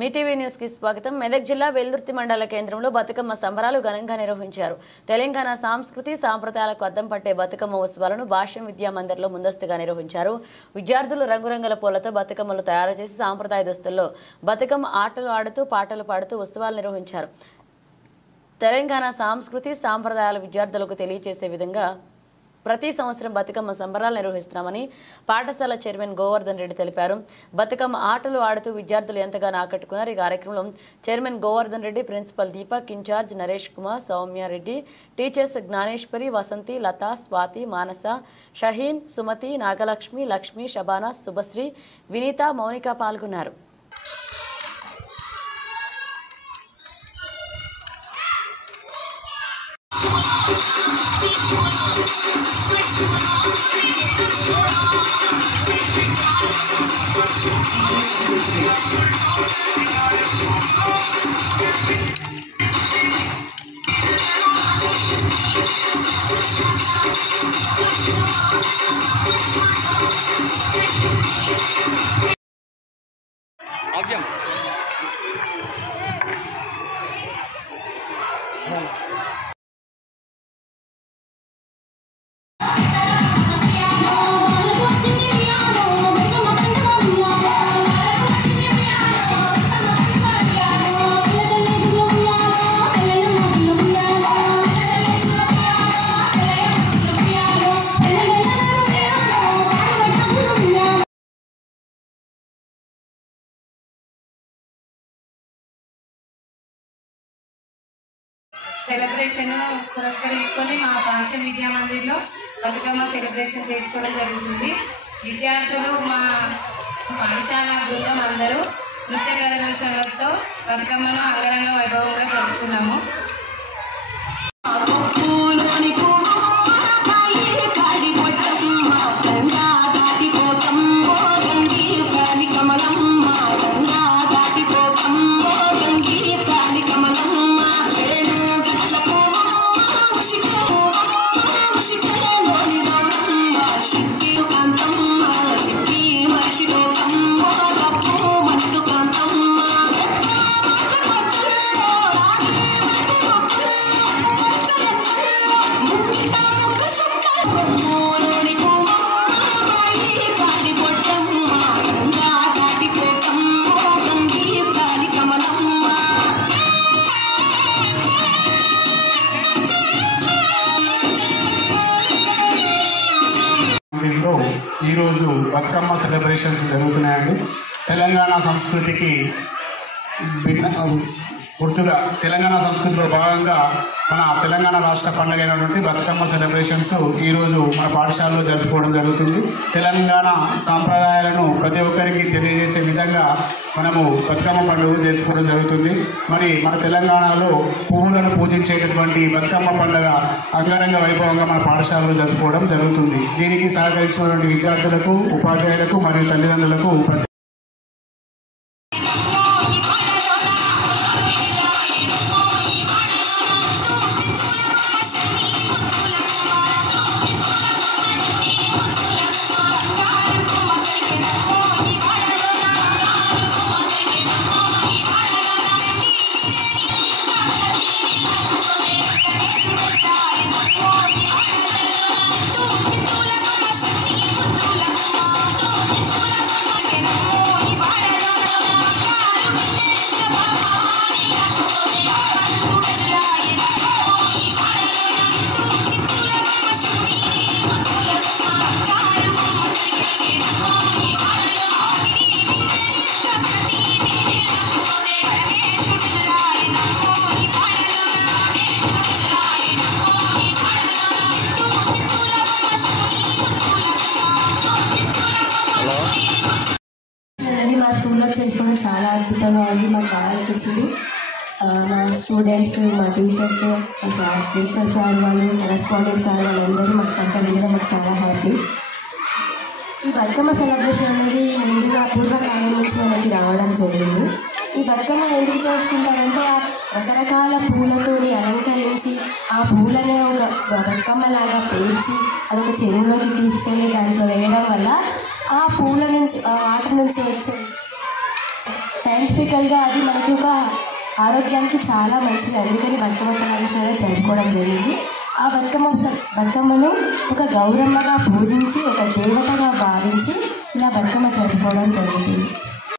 Mee TV news కి స్వాగతం. మెదక్ జిల్లా వెల్దుర్తి మండల కేంద్రంలో బతుకమ్మ సంబరాలు ఘనంగా నిర్వహించారు. తెలంగాణ సంస్కృతి సాంప్రదాయాలకు అద్దం పట్టే బతుకమ్మ ఉత్సవాలను భాష్యం విద్యా మందిర్లో ముందస్తుగా నిర్వహించారు. విద్యార్థులు రంగురంగుల పూలతో బతుకమ్మలు తయారు చేసి సాంప్రదాయ దుస్తుల్లో బతుకమ్మ ఆటలు ఆడుతూ పాటలు పాడుతూ ఉత్సవాలు నిర్వహించారు. తెలంగాణ సంస్కృతి సాంప్రదాయాలు విద్యార్థులకు తెలియజేసే విధంగా ప్రతి సంవత్సరం బతుకమ్మ సంబరాలు నిర్వహిస్తున్నామని పాఠశాల చైర్మన్ గోవర్ధన్ రెడ్డి తెలిపారు. బతుకమ్మ ఆటలు ఆడుతూ విద్యార్థులు ఎంతగానో ఆకట్టుకున్నారు. ఈ కార్యక్రమంలో chairman Govardhan Reddy, principal Deepak, in-charge Naresh Kumar, Soumya Reddy, teachers Gnaneshwari, Vasanthi, Latha, Swathi, Manasa, Shaheen, Sumathi, Nagalakshmi, Lakshmi, Shabana, Subhashree, Vineetha, Mounika పాల్గొన్నారు. సెలబ్రేషన్ పురస్కరించుకొని మా భాష్యం విద్యా మందిర్లో బతుకమ్మ సెలబ్రేషన్ చేసుకోవడం జరుగుతుంది. విద్యార్థులు మా పాఠశాల బృందం అందరూ నృత్య ప్రదర్శనలతో బతుకమ్మను అంగరంగ వైభవంగా జరుపుకున్నాము. ఈరోజు బతుకమ్మ సెలబ్రేషన్స్ జరుగుతున్నాయండి. తెలంగాణ సంస్కృతికి గుర్తుగా తెలంగాణ సంస్కృతిలో భాగంగా మన తెలంగాణ రాష్ట్ర పండుగ అయినటువంటి బతుకమ్మ సెలబ్రేషన్స్ ఈరోజు మన పాఠశాలలో జరుపుకోవడం జరుగుతుంది. తెలంగాణ సాంప్రదాయాలను ప్రతి ఒక్కరికి తెలియజేసే విధంగా మనము బతుకమ్మ పండుగ జరుపుకోవడం జరుగుతుంది. మరి మన తెలంగాణలో పువ్వులను పూజించేటటువంటి బతుకమ్మ పండుగ అంగరంగ వైభవంగా మన పాఠశాలలో జరుపుకోవడం జరుగుతుంది. దీనికి సహకరించినటువంటి విద్యార్థులకు, ఉపాధ్యాయులకు మరియు తల్లిదండ్రులకు మా స్కూల్లో చేసుకోవడం చాలా అద్భుతంగా ఉంది. మాకు బాగా అనిపించింది. మా స్టూడెంట్స్, మా టీచర్స్, మా ప్రిన్సిపల్ సార్ వాళ్ళు, రెస్పాండెంట్ సార్ వాళ్ళందరూ మాకు సహకరించడం మాకు చాలా హ్యాపీ. ఈ బతుకమ్మ సెలబ్రేషన్ అనేది ముందుగా పూర్వకాలం నుంచి మనకి రావడం జరిగింది. ఈ బతుకమ్మ ఎందుకు చేసుకుంటారంటే ఆ రకరకాల పూలతోని అలంకరించి ఆ పూలనే ఒక బతుకమ్మలాగా పేర్చి అదొక చెరువులోకి తీసుకెళ్ళి దాంట్లో వేయడం వల్ల ఆ పూల నుంచి ఆ వాటర్ నుంచి వచ్చే సైంటిఫికల్గా అది మనకి ఒక ఆరోగ్యానికి చాలా మంచిది. అందుకని బతుకమ్మ సెలబ్రేషన్ అనేది జరుపుకోవడం జరిగింది. ఆ బతుకమ్మను ఒక గౌరమ్మగా పూజించి ఒక దేవతగా భావించి ఇలా బతుకమ్మ జరుపుకోవడం జరుగుతుంది.